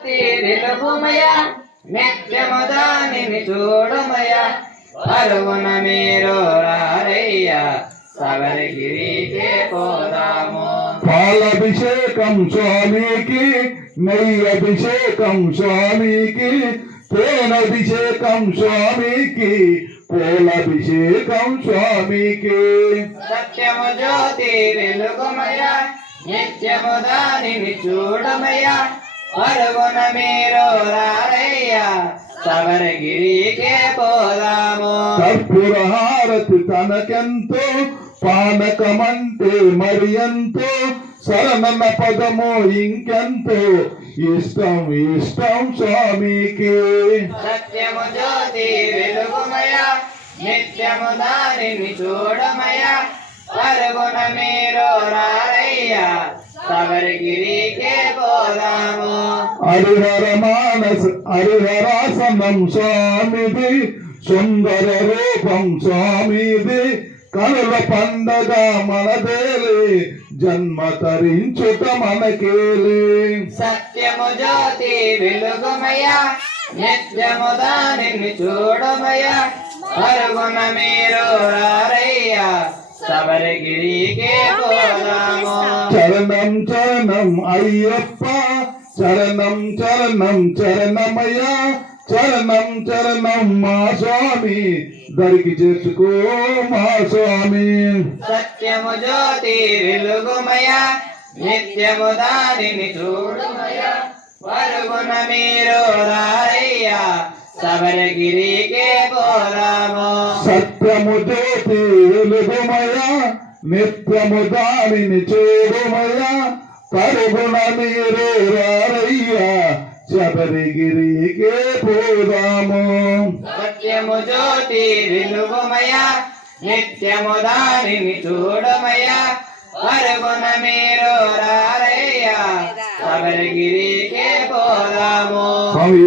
వెలుగుమయ నిత్యము దానిని చూడుమయ పరుగున మీరు రారయ్య శబరిగిరికి పోదాము. పాలభిషేకం స్వామికి, నెయ్యభిషేకం స్వామికి, తేనభిషేకం స్వామికి, పూలభిషేకం స్వామికి. సత్యము జ్యోతి వెలుగుమయ నిత్యము దానిని చూడుమయ పరుగున మీరు రారయ్య శబరిగిరికి పోదాము. కర్పూర హారతి తనకెంతో, పానకమంటే మరి ఎంతో, శరణన పదము ఇంకెంతో ఇష్టం ఇష్టం స్వామికి. సత్యము జ్యోతి వెలుగుమయ నిత్యము దానిని చూడమయ పరుగున మీరు రారయ్య శబరిగిరికి పోదాము. హరిహర మానస హరిహరాసనం స్వామిది, సుందర రూపం స్వామిది, కనుల పండగ మనదేలే, జన్మ తరించుట మనకేలే. సత్యము జ్యోతి వెలుగుమయ నిత్యము దానిని చూడమయ పరుగున మీరు రారయ్య శబరిగిరికి పోదాము. చరణం చరణం అయ్యప్ప, చరణం చరణం చరణమయ్య, చరణం చరణం మా స్వామి, దరికి చేసుకో మా స్వామి. సత్యము జ్యోతి వెలుగుమయ నిత్యము దానిని చూడుమయ పరుగున మీరు రారయ్య శబరిగిరికి పోదాము. సత్యము జ్యోతి వెలుగుమయ నిత్యము దానిని చూడుమయ పరుగున మీరు రారయ్య శబరిగిరికి పోదాము. సత్యము జ్యోతి వెలుగుమయ నిత్యము దానిని చూడమయ పరుగున మీరు రారయ్య శబరిగిరికి పోదాము. స్వామి